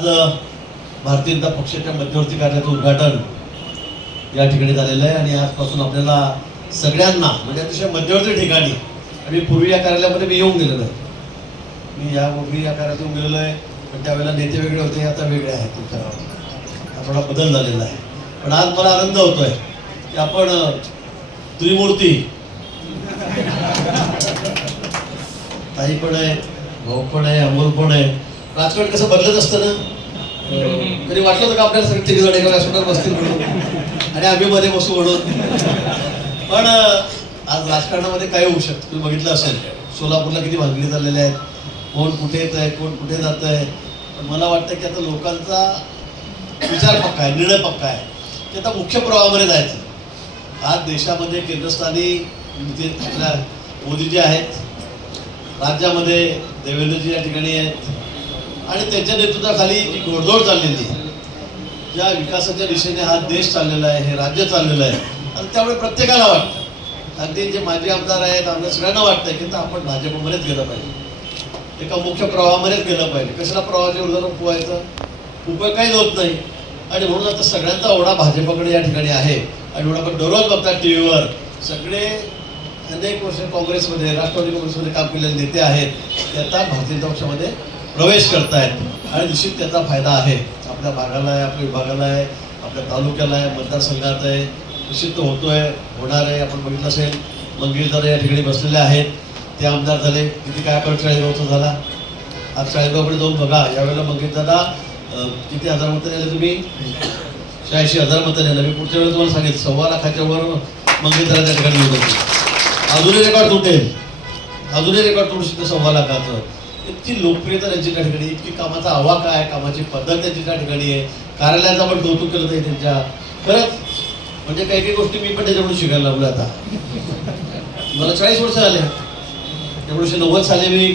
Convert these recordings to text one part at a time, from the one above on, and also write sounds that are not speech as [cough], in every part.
आज भारतीय जनता पक्षाच्या मध्यवर्ती कार्यालयाचं उद्घाटन या ठिकाणी झालेलं आहे आणि आजपासून आपल्याला सगळ्यांना म्हणजे अतिशय मध्यवर्ती ठिकाणी आणि पूर्वी या कार्यालयामध्ये मी येऊन गेलेलो आहे. मी यापूर्वी या कार्यालयात येऊन गेलेलो आहे पण त्यावेळेला नेते वेगळे होते आता वेगळे आहेत तुमच्या हा थोडा बदल झालेला आहे. पण आज मला आनंद होतोय की आपण त्रिमूर्ती. ताई पण आहे भाऊ पण आहे अमोल पण आहे राजकारण कसं बदलत असतं ना? तरी कधी वाटलं होतं का आपल्याला सगळे तिघ जण एका व्यासपीठावर बसतील म्हणून? आणि आम्ही मध्ये बसू म्हणून. पण आज राजकारणामध्ये काय होऊ शकतं. तुम्ही बघितलं असेल सोलापूरला किती भांगले झालेल्या आहेत. कोण कुठे येत आहे कोण कुठे जात आहे. मला वाटतं की आता लोकांचा विचार पक्का आहे निर्णय पक्का आहे. की आता मुख्य प्रवाहामध्ये जायचं. आज देशामध्ये केंद्रस्थानी नितीन आपल्या मोदीजी आहेत. राज्यामध्ये देवेंद्रजी या ठिकाणी आहेत. आणि त्यांच्या नेतृत्वाखाली जी घोडदौड चाललेली आहे ज्या विकासाच्या दिशेने हा देश चाललेला आहे हे राज्य चाललेलं आहे आणि त्यामुळे प्रत्येकाला वाटतं अगदी जे माजी आमदार आहेत आमदार सगळ्यांना वाटतं की तर आपण भाजपमध्येच गेलं पाहिजे. एका मुख्य प्रवाहामध्येच गेलं पाहिजे. कशाला प्रवाहाचे उदाहरण पोहायचं उपयोग काहीच होत नाही. आणि म्हणून आता सगळ्यांचा ओढा भाजपकडे या ठिकाणी आहे. आणि म्हणून आपण दररोज बघतात टी व्हीवर सगळे अनेक वर्ष काँग्रेसमध्ये राष्ट्रवादी काँग्रेसमध्ये काम केलेले नेते आहेत ते आता भारतीय जनता पक्षामध्ये प्रवेश करतायत. आणि निश्चित त्याचा फायदा आहे. आपल्या भागाला आहे आपल्या विभागाला आहे आपल्या तालुक्याला आहे मतदारसंघात आहे. निश्चित तो होतोय होणार आहे. आपण बघितलं असेल मंगेशदार या ठिकाणी बसलेले आहेत. ते आमदार झाले. किती काय पण चाळीसगावचा झाला. आज चाळीसगावकडे जाऊन बघा. यावेळेला मंगेशदादा किती हजार मतं नेले तुम्ही? शहाऐंशी हजार मतं नेलं. मी पुढच्या वेळेला तुम्हाला सांगेल सव्वा लाखाच्या वर मंगेशदारा त्या ठिकाणी अजूनही रेकॉर्ड तुटेल. अजूनही रेकॉर्ड तुटू शकते सव्वा लाखाचं. इतकी लोकप्रियता त्यांची त्या ठिकाणी इतकी कामाचा आवाका आहे कामाची पद्धत त्यांची त्या ठिकाणी आहे कार्यालयाचं आपण कौतुक केलं आहे त्यांच्या खरंच म्हणजे काही काही गोष्टी मी पण त्याच्याकडून शिकायला लागलो आता. मला चाळीस वर्ष आले एकोणीसशे नव्वद साली मी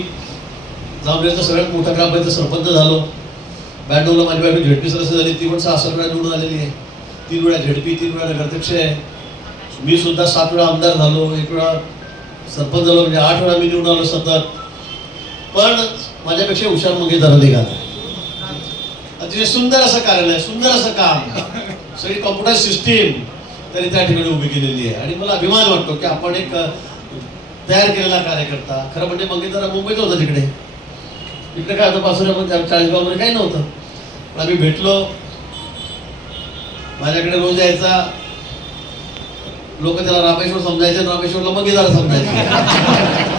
जांभरेचा सगळ्यात मोठा ग्रामपंचायत सरपंच झालो. ब्याण्णवला माझी बायको झेडपी सदस्य झाली ती पण सहा सात वेळा निवडून आलेली आहे. तीन वेळा झेडपी तीन वेळा नगराध्यक्ष आहे. मी सुद्धा सात वेळा आमदार झालो एक वेळा सरपंच झालो म्हणजे आठ वेळा मी निवडून आलो सतत. पण माझ्यापेक्षा हुशार मुगे जरा निघाला. अतिशय सुंदर असं कार्यालय सुंदर असं काम. सगळी कॉम्प्युटर सिस्टीम त्यांनी त्या ठिकाणी उभी केलेली आहे. आणि मला अभिमान वाटतो की आपण एक तयार केलेला कार्यकर्ता. खरं म्हणजे मग जरा मुंबईत होतं तिकडे. इकडे काय होतं पासुऱ्यामध्ये चाळीसगावमध्ये काही नव्हतं. पण आम्ही भेटलो. माझ्याकडे रोज यायचा. लोक त्याला रामेश्वर समजायचे रामेश्वरला रामेश्वरला जरा समजायचे.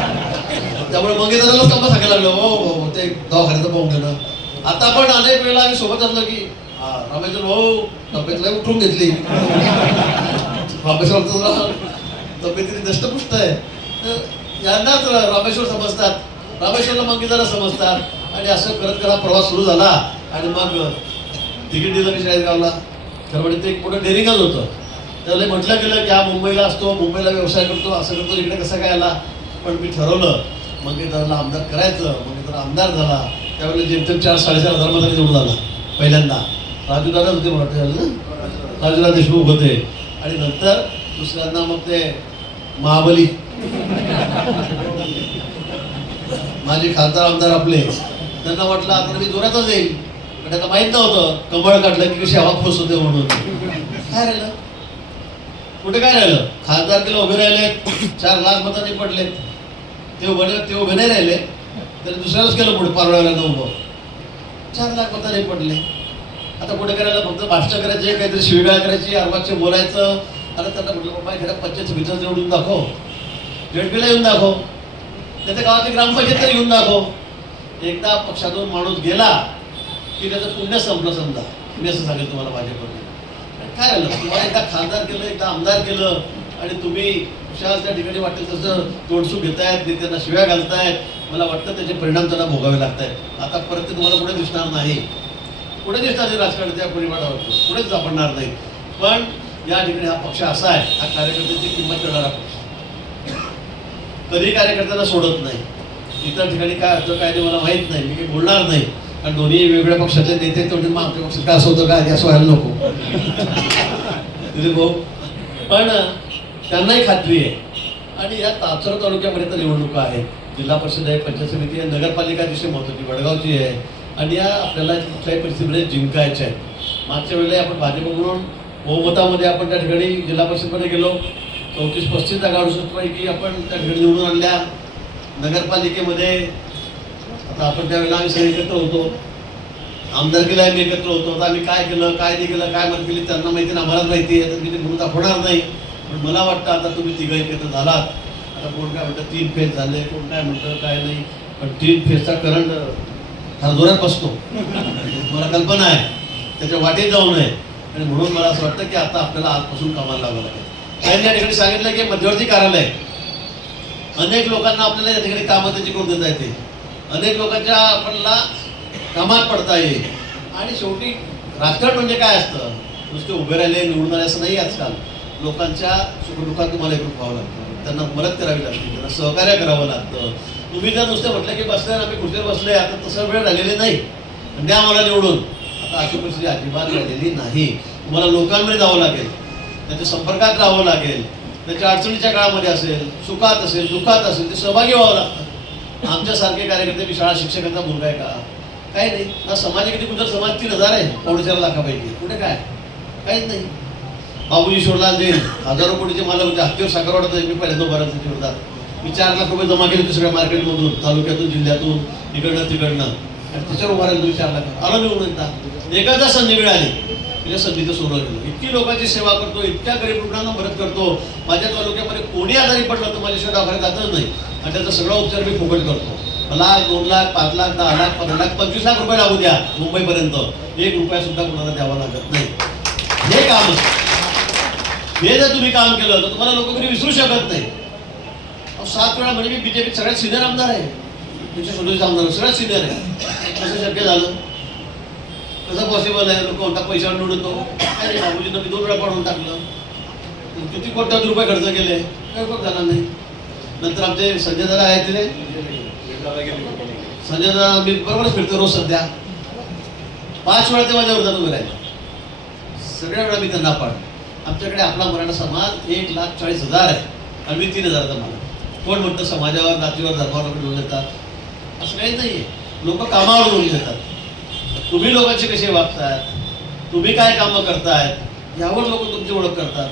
त्यामुळे मंगेदाराला कामं सांगायला लागलो हो हो ते दवाखान्याचं पाहून घेणं आता पण अनेक वेळेला आम्ही सोबत असलो की रामेश्वर भाऊ तब्येतला उठून घेतली. रामेश्वर जरा तब्येतीने दष्टपुष्ट आहे. तर यांनाच रामेश्वर समजतात. रामेश्वरला मंगेदारा समजतात. आणि असं करत करत प्रवास सुरू झाला. आणि मग तिकीट दिलं मी गावला. खरं म्हणजे ते एक मोठं डेअरिंगच होतं. त्याला म्हटलं गेलं की हा मुंबईला असतो मुंबईला व्यवसाय करतो असं करतो इकडे कसं काय आला? पण मी ठरवलं मंगेदाराला आमदार करायचं मंगेदार आमदार झाला त्यावेळेला जेमतेम चार साडेचार हजार मतांनी निवडून आला पहिल्यांदा. राजूदादा होते मराठी वाटतं झालं देशमुख होते. आणि नंतर दुसऱ्यांदा मग ते महाबली. माझे खासदार आमदार आपले. त्यांना वाटलं आता मी जोरातच येईल. पण त्यांना माहीत नव्हतं कमळ काढलं की कशी हवा फुस होते म्हणून. काय राहिलं? कुठे काय राहिलं? खासदार केलं उभे राहिले चार लाख मतांनी पडले ते उभे नाही- ते उभे नाही राहिले. तर दुसऱ्यालाच केलं पुढे परवायला उभं चार लाख मतांनी पडले. आता पुढे करायला फक्त भाषण करायचे काहीतरी शिवीगाळ करायची अर्वाचे बोलायचं. आता त्यांना म्हटलं बाबा एखाद्या पंचायत समितीला निवडून दाखव. जेडपीला येऊन दाखव. त्याच्या गावातली ग्रामपंचायत येऊन दाखव. एकदा पक्षातून माणूस गेला की त्याचं पुण्य संपलं समजा. मी असं सांगेल तुम्हाला भाजपकडून काय झालं? तुम्हाला एकदा खासदार केलं एकदा आमदार केलं आणि तुम्ही खुशाल त्या ठिकाणी वाटेल तसं तोडसूक घेतायत नेत्यांना शिव्या घालतायत. मला वाटतं त्याचे परिणाम त्यांना भोगावे लागतायत. आता परत ते तुम्हाला पुढे दिसणार नाही. पुढे दिसणार नाही राजकारण त्या परिमाणावर. पुढेच सापडणार नाही पण या ठिकाणी हा पक्ष असा आहे हा कार्यकर्त्याची किंमत करणारा पक्ष. कधी कार्यकर्त्यांना सोडत नाही. इतर ठिकाणी काय होतं काय ते मला माहीत नाही. मी बोलणार नाही. कारण दोन्ही वेगवेगळ्या पक्षाचे नेते तेवढे मग आमच्या पक्षात काय असं होतं काय असं व्हायला नको. [laughs] भाऊ. पण त्यांनाही खात्री आहे. आणि या तापसर तालुक्यामध्ये तर निवडणुका आहेत. जिल्हा परिषद आहे पंचायत समिती आहे नगरपालिका अतिशय महत्वाची वडगावची आहे. आणि या आपल्याला कुठल्याही परिस्थितीमध्ये जिंकायच्या आहेत. मागच्या वेळेला आपण भाजपकडून बहुमतामध्ये आपण त्या ठिकाणी जिल्हा परिषदमध्ये गेलो. चौतीस पस्तीस जागा की आपण त्या ठिकाणी निवडून आणल्या. नगरपालिकेमध्ये आता आपण त्यावेळेला आम्ही सगळे एकत्र होतो. आमदारकीला आम्ही एकत्र होतो. आता आम्ही काय केलं काय नाही केलं काय मदत केली त्यांना माहिती नाही आम्हालाच माहिती आहे. तर मी ते म्हणून दाखवणार नाही. पण मला वाटतं आता तुम्ही तिघं एकत्र झालात. आता कोण काय म्हणतं तीन फेज झाले कोण काय म्हणतं काय नाही. पण तीन फेजचा करंट हरदोऱ्यात बसतो. [laughs] मला कल्पना आहे. त्याच्या वाटेत जाऊ नये. आणि म्हणून मला असं वाटतं की आता आपल्याला आजपासून कामाला लावावं लागेल. त्यांनी या ठिकाणी सांगितलं की मध्यवर्ती कार्यालय. अनेक लोकांना आपल्याला या ठिकाणी कामं त्याची करून देता येते? अनेक लोकांच्या आपल्याला कामात पडता येईल. आणि शेवटी राजकारण म्हणजे काय असतं? नुसते उभे राहिले निवडून आले असं नाही आजकाल. लोकांच्या सुखदुःखात तुम्हाला एकूण व्हावं लागतं. त्यांना मदत करावी लागते. त्यांना सहकार्य करावं लागतं. तुम्ही जर नुसतं म्हटलं की बसले आम्ही खुर्चीवर बसले आता तसं वेळ राहिलेले नाही. आणि द्या आम्हाला निवडून. आता अशी परिस्थिती अजिबात राहिलेली नाही. तुम्हाला लोकांमध्ये जावं लागेल. त्यांच्या संपर्कात राहावं लागेल. त्यांच्या अडचणीच्या काळामध्ये असेल सुखात असेल दुःखात असेल ते सहभागी व्हावं लागतं. आमच्यासारखे कार्यकर्ते मी शाळा शिक्षकांचा मुलगा आहे का? काही नाही. ना समाजाकडे कुठं समाज तीन हजार आहे? पावडेचार लाखापैकी. कुठे काय? काहीच नाही. बाबू ईश्वरलाल जैन हजारो कोटीचे मालक होते. हत्तीवर साखर वाटत मी पहिल्यांदा उभा राहतो विरोधात मी चार लाख रुपये जमा केले होते सगळ्या मार्केटमधून तालुक्यातून जिल्ह्यातून इकडनं तिकडनं. आणि त्याच्यावर उभारायला तुम्ही चार लाख. आलो निवडून एकदा. एखादा संधी मिळाली. त्याच्या संधीचं सुरुवात केलं इतकी लोकांची सेवा करतो इतक्या गरीब रुग्णांना मदत करतो. माझ्या तालुक्यामध्ये कोणी आजारी पडलं तर माझ्याशिवाय दवाखान्यात जातच नाही. आणि त्याचा सगळा उपचार मी फुकट करतो. लाख दोन लाख पाच लाख दहा लाख पंधरा लाख पंचवीस लाख रुपये लागू द्या मुंबईपर्यंत. एक रुपया सुद्धा कोणाला द्यावा लागत नाही. हे काम. असतं हे जर तुम्ही काम केलं तर तुम्हाला लोक कधी विसरू शकत नाही. अहो, सात वेळा म्हणजे मी बीजेपी सगळ्यात सिनियर आमदार आहे. तुमच्या सदोतीस आमदार सगळ्यात सिनियर आहे. कसं शक्य झालं? कसं पॉसिबल आहे? लोक म्हणतात पैसा निवडतो. काय रे बाबूजींना मी दोन वेळा पाडून टाकलं. किती कोट्यावधी रुपये खर्च केले? काय उपयोग झाला नाही. नंतर आमचे संजय दादा आहेत तिथे. संजय दादा मी बरोबरच फिरतो रोज सध्या. पाच वेळा ते माझ्यावर विरोधात राहिले. सगळ्या वेळा मी त्यांना पाडलं आमच्याकडे आपला मराठा समाज एक लाख चाळीस हजार आहे. आणि मी तीन हजाराचा मला कोण म्हणतं समाजावर जातीवर धर्मावर निवडून येतात असं काहीच नाही आहे लोक कामावर बोलून येतात तुम्ही लोकांचे कसे वागतात तुम्ही काय कामं करतायत? यावर लोक तुमची ओळख करतात.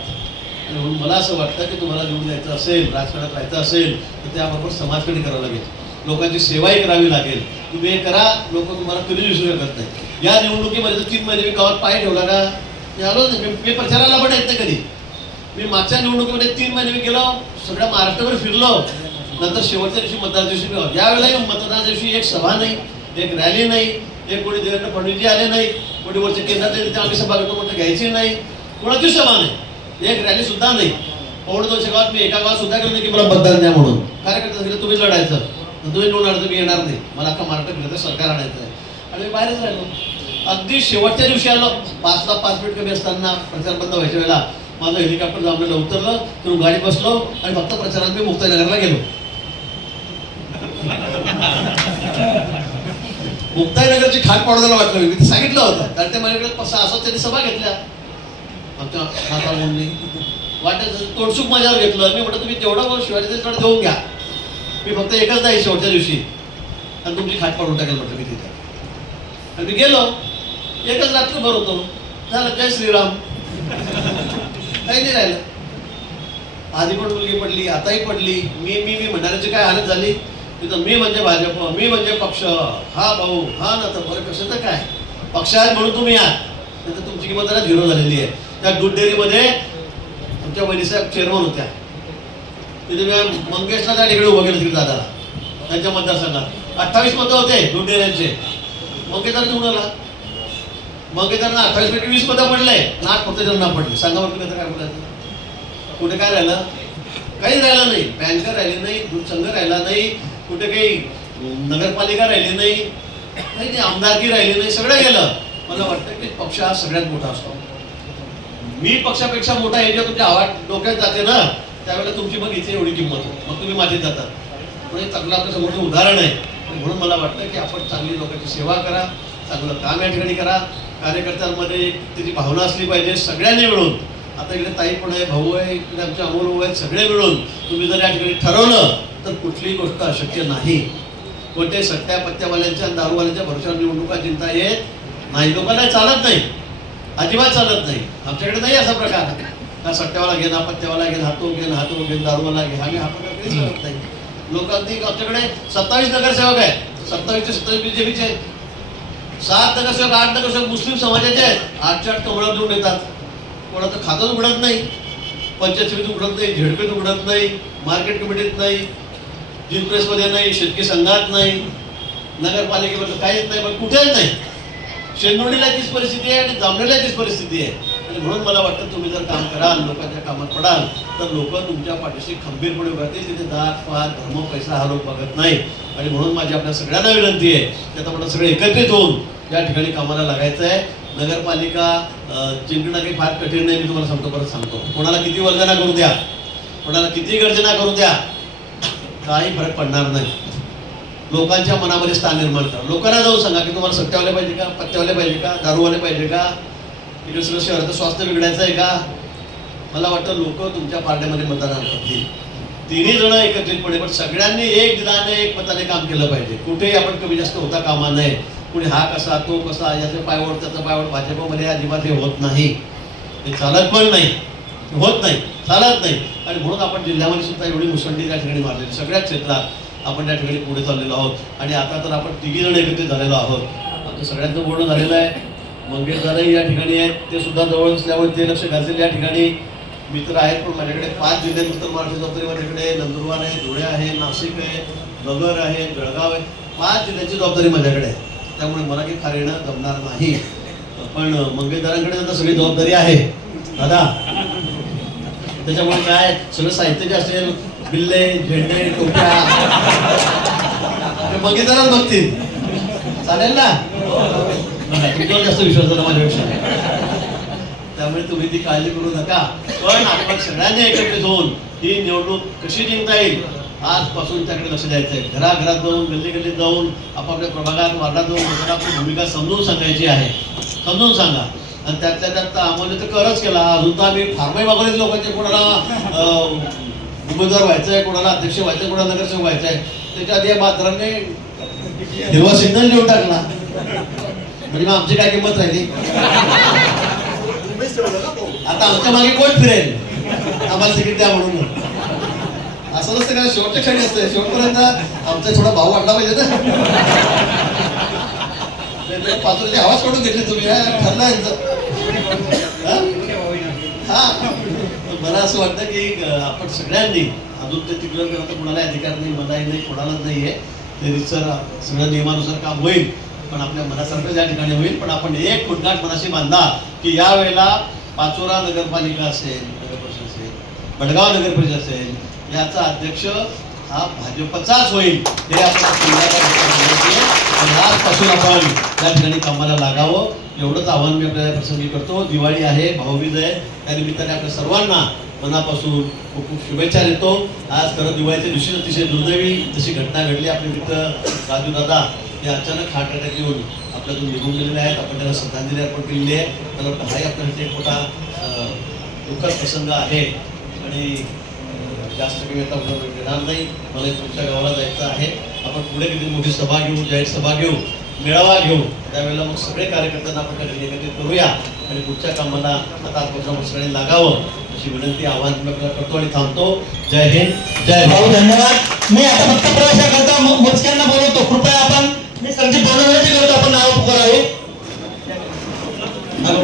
आणि म्हणून मला असं वाटतं की तुम्हाला निवडून द्यायचं असेल राजकारणात राहायचं असेल तर त्याबरोबर समाजकडे करावं लागेल. लोकांची सेवाही करावी लागेल. तुम्ही हे करा लोक तुम्हाला कधी विसरू शकत नाही या निवडणुकीमध्ये तीन महिने मी गावात पाय ठेवला का आलो मी- प्रचाराला पण येत नाही कधी? मी मागच्या निवडणुकीमध्ये तीन महिने मी गेलो सगळ्या महाराष्ट्रभर फिरलो. नंतर शेवटच्या दिवशी मतदान दिवशी मी आलो. यावेळेला दिवशी एक सभा नाही एक रॅली नाही एक कोणी देवेंद्र फडणवीसजी आले नाही कोणी वरचे केंद्रात आम्ही सभा घेतो म्हटलं घ्यायची नाही. कोणाची सभा नाही? एक रॅली सुद्धा नाही. पौड दोनशे गावात मी एका गावात सुद्धा गेलो नाही की मला मतदान द्या म्हणून. कार्यकर्ता सांगितलं तुम्ही लढायचं. तुम्ही निवडणार तर मी येणार नाही. मला अख्खा महाराष्ट्र फिरतं सरकार आणायचं आहे. आणि मी बाहेरच राहिलो. अगदी शेवटच्या दिवशी आलो. पाचला पाच मिनिट कमी असताना प्रचार बंद व्हायच्या वेळेला माझं हेलिकॉप्टर जांभळीला उतरलं तिथून गाडी बसलो आणि फक्त प्रचारात मी मुक्ताईनगरला गेलो. [laughs] मुक्ताईनगरची खाट पाडवायला वाटलं मी. ते सांगितलं होतं. कारण ते माझ्याकडे सहा सात त्यांनी सभा घेतल्या. आमच्या वाटत तोडसूक माझ्यावर घेतलं. मी म्हटलं तुम्ही तेवढं शिवाजीकडे देऊन घ्या. मी फक्त एकच नाही शेवटच्या दिवशी. आणि तुमची खाट पाडून टाकेल म्हटलं मी तिथे. आणि मी गेलो. एकच रात्रभर होतो झालं काय श्रीराम? काही नाही राहिलं. आधी पण मुलगी पडली आताही पडली. मी मी मी म्हणणाऱ्याची काय हालत झाली? तिथं मी म्हणजे भाजप मी म्हणजे पक्ष. हा भाऊ हा ना तर बरं कसं तर काय? पक्ष आहे म्हणून तुम्ही आहात. तर तुमची किंमत जरा झिरो झालेली आहे. त्या दूध डेअरीमध्ये आमच्या वहिनीसाहेब चेअरमन होत्या. तिथे मी मंगेशला त्या ठिकाणी उभं केलं तिकडे दादाला. त्यांच्या मतदारसंघात. अठ्ठावीस मतं होते दूध डेअऱ्यांचे मंगेशला निवडून आला मग त्यांना अठ्ठावीस पैकी वीस मतं पडले नाक फक्त त्यांना पडले. सांगा बरं तुम्ही काय बोलायचं? कुठे काय राहिलं? काही राहिलं नाही. बँकर राहिले नाही दूध संघ राहिला नाही कुठे काही नगरपालिका राहिली नाही काही नाही आमदारकी राहिली नाही सगळं गेलं. मला वाटतं की पक्ष हा सगळ्यात मोठा असतो. मी पक्षापेक्षा मोठा आहे जेव्हा तुमच्या आवाज डोक्यात जाते ना त्यावेळेला तुमची मग इथे एवढी किंमत मग तुम्ही माझे जातात. म्हणजे चांगलं आपलं समोरचं उदाहरण आहे. म्हणून मला वाटतं की आपण चांगली लोकांची सेवा करा चांगलं काम या ठिकाणी करा. कार्यकर्त्यांमध्ये त्याची भावना असली पाहिजे सगळ्यांनी मिळून. आता इकडे ताई पण आहे भाऊ आहे इकडे आमचे अमोल भाऊ आहेत सगळे मिळून तुम्ही जर या ठिकाणी ठरवलं तर कुठलीही गोष्ट अशक्य नाही. कोणत्याही सट्ट्या पत्त्यावाल्यांच्या आणि दारूवाल्यांच्या भरोशावर निवडणुका जिंकता येत नाही. लोकांना चालत नाही. अजिबात चालत नाही. आमच्याकडे नाही असा प्रकार. का सट्ट्यावाला घेणं पत्त्यावाला घेणं हातो घेणं हातो घेणं दारूवाला घे आम्ही हा प्रकार कधीच करत नाही. लोकांनी आमच्याकडे सत्तावीस नगरसेवक आहेत. सत्तावीसचे सत्तावीस बीजेपीचे सात नगरसेवक आठ नगरसेवक मुस्लिम समाजाचे आहेत. आठच्या आठ कमळात देऊन येतात कोणाचं खातंच उघडत नाही. पंचायत समितीत उघडत नाही झेडपेत उघडत नाही मार्केट कमिटीत नाही जिल प्रेसमध्ये नाही शेतकरी संघात नाही नगरपालिकेमध्ये काहीच नाही पण कुठेच नाही. शेंदोडीला तीच परिस्थिती आहे आणि जामनेला तीच परिस्थिती आहे. आणि म्हणून मला वाटतं तुम्ही जर काम कराल लोकांच्या कामात पडाल तर लोक तुमच्या पाठीशी खंबीरपणे उभारतील तिथे दात पात धर्म पैसा हा लोक बघत नाही. आणि म्हणून माझी आपल्या सगळ्यांना विनंती आहे की आता आपण सगळे एकत्रित होऊन या ठिकाणी कामाला लागायचं आहे नगरपालिका जिंकणं काही फार कठीण नाही मी तुम्हाला सांगतो परत सांगतो. कोणाला किती वर्जना करू द्या कोणाला किती गर्जना करू द्या काही फरक पडणार नाही. लोकांच्या मनामध्ये स्थान निर्माण करा. लोकांना जाऊन सांगा की तुम्हाला सट्ट्यावाले पाहिजे का पत्त्यावाले पाहिजे का दारूवाले पाहिजे का इकडे सगळं शहराचं स्वास्थ्य बिघडायचं आहे का? मला वाटतं लोक तुमच्या पार्ट्यामध्ये मतदान करतील. तिन्ही जण एकत्रितपणे पण सगळ्यांनी एक दिलाने एक मताने काम केलं पाहिजे. कुठेही आपण कमी जास्त होता कामा नये. कुणी हा कसा तो कसा याचं पायवड त्याचं पायवड भाजपमध्ये अजिबात हे होत नाही. हे चालत पण नाही. होत नाही. चालत नाही. आणि म्हणून आपण जिल्ह्यामध्ये सुद्धा एवढी मुसंडी त्या ठिकाणी मारलेली सगळ्या क्षेत्रात आपण त्या ठिकाणी पुढे चाललेलो आहोत. आणि आता तर आपण तिघी जण एकत्रित झालेलो आहोत. आता सगळ्यांचं बोलणं झालेलं आहे. मंगेशदारही या ठिकाणी आहेत. ते सुद्धा जवळ असल्यामुळे ते लक्ष घालतील या ठिकाणी. मित्र आहेत पण माझ्याकडे पाच जिल्ह्यात उत्तर महाराष्ट्र तरी माझ्याकडे नंदुरबार आहे धुळे आहे नाशिक आहे नगर आहे जळगाव आहे. पाच जिल्ह्याची जबाबदारी माझ्याकडे आहे. त्यामुळे मला काही फार येणं जमणार नाही. पण मंगेशदारांकडे आता सगळी जबाबदारी आहे. दादा त्याच्यामुळे काय सगळं साहित्य जे असेल बिल्ले झेंडे टोप्या ते बघतील. चालेल ना? तुमच्यावर जास्त विश्वास झाला माझ्यापेक्षा. त्यामुळे तुम्ही ती काळजी करू नका. पण आपण सगळ्यांनी एकत्रित होऊन ही निवडणूक कशी जिंकता येईल आजपासून त्याकडे लक्ष द्यायचं आहे घराघरात जाऊन गल्ली गल्लीत जाऊन आपापल्या प्रभागात वार्डात जाऊन लोकांना आपली भूमिका समजून सांगायची आहे. समजून सांगा. आणि त्यातल्या त्यात आम्हाला तर करच केला. अजून तर आम्ही फार्मही मागवलेच लोकांचे. कोणाला उमेदवार व्हायचं आहे कोणाला अध्यक्ष व्हायचं आहे कोणाला नगरसेवक व्हायचं आहे त्याच्या आधी या मात्रांनी हिरवा सिग्नल देऊन टाकला. म्हणजे मग आमची काय किंमत राहिली? आता आमच्या मागे कोण फिरेल? आम्हाला तिकीट द्या म्हणून. असं नसतं का? शेवटच्या क्षणी असतं शेवटपर्यंत आमचा थोडा भाव वाढला पाहिजे ना. नाहीतर पाच आवाज काढून घेतले तुम्ही ठरला ठरलं हा? मला असं वाटतं की आपण सगळ्यांनी अजून ते तिकडं करता कुणाला अधिकार नाही मलाही नाही कोणालाच नाही आहे ते रितसर सगळं नियमानुसार काम होईल पण आपल्या मनासारखं या ठिकाणी होईल. पण आपण एक फुटगाठ मनाशी बांधा की या वेळेला पाचोरा नगरपालिका असेल नगर परिषद असेल भडगाव नगर परिषद असेल याचा अध्यक्ष हा भाजपचाच होईल हे आपण आजपासून आपण त्या ठिकाणी कामाला लागावं. एवढंच आव्हान मी आपल्याला प्रसंगी करतो. दिवाळी आहे भाऊबीज आहे. त्या निमित्ताने आपल्या सर्वांना मनापासून खूप खूप शुभेच्छा देतो. आज खरं दिवाळीच्या दिवशी अतिशय दुर्दैवी जशी घटना घडली आपले मित्र राजू दादा हे अचानक हार्ट अटॅक येऊन आपल्यातून निघून गेलेले आहेत. आपण त्यांना श्रद्धांजली अर्पण केलेली आहे. तर हाही आपल्यासाठी एक मोठा दुःखद प्रसंग आहे. आणि जास्त काही आता आपल्याला येणार नाही. मला तुमच्या गावाला जायचं आहे. आपण पुढे किती मोठी सभा घेऊ जाहीर सभा घेऊ मेळावा घेऊ त्यावेळेला मग सगळे कार्यकर्त्यांना आपण त्या ठिकाणी एकत्रित करूया. आणि पुढच्या कामाला आता आजपासून सगळ्यांनी लागावं. अशी विनंती आव्हान मी आपल्याला करतो आणि थांबतो. जय हिंद जय भाऊ धन्यवाद. मी आता फक्त प्रवेशाकरता मो- मोजक्यांना बोलवतो. कृपया आपण मी संदीप बोलवण्याची करतो. आपण नाव पुकारावे हॅलो.